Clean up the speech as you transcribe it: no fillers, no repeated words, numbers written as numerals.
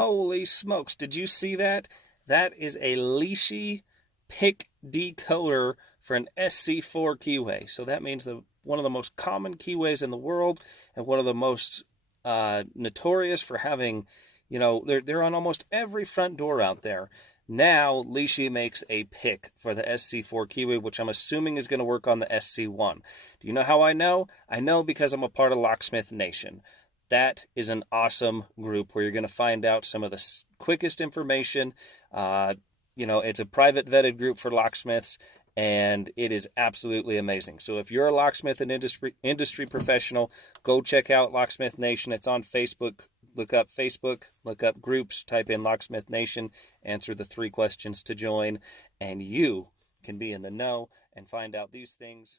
Holy smokes, did you see that? That is a Lishi pick decoder for an SC4 keyway. So that means one of the most common keyways in the world and one of the most notorious for having, they're on almost every front door out there. Now, Lishi makes a pick for the SC4 keyway, which I'm assuming is going to work on the SC1. Do you know how I know? I know because I'm a part of Locksmith Nation. That is an awesome group where you're going to find out some of the quickest information. It's a private vetted group for locksmiths, and it is absolutely amazing. So if you're a locksmith and industry professional, go check out Locksmith Nation. It's on Facebook. Look up groups, type in Locksmith Nation, answer the 3 questions to join, and you can be in the know and find out these things.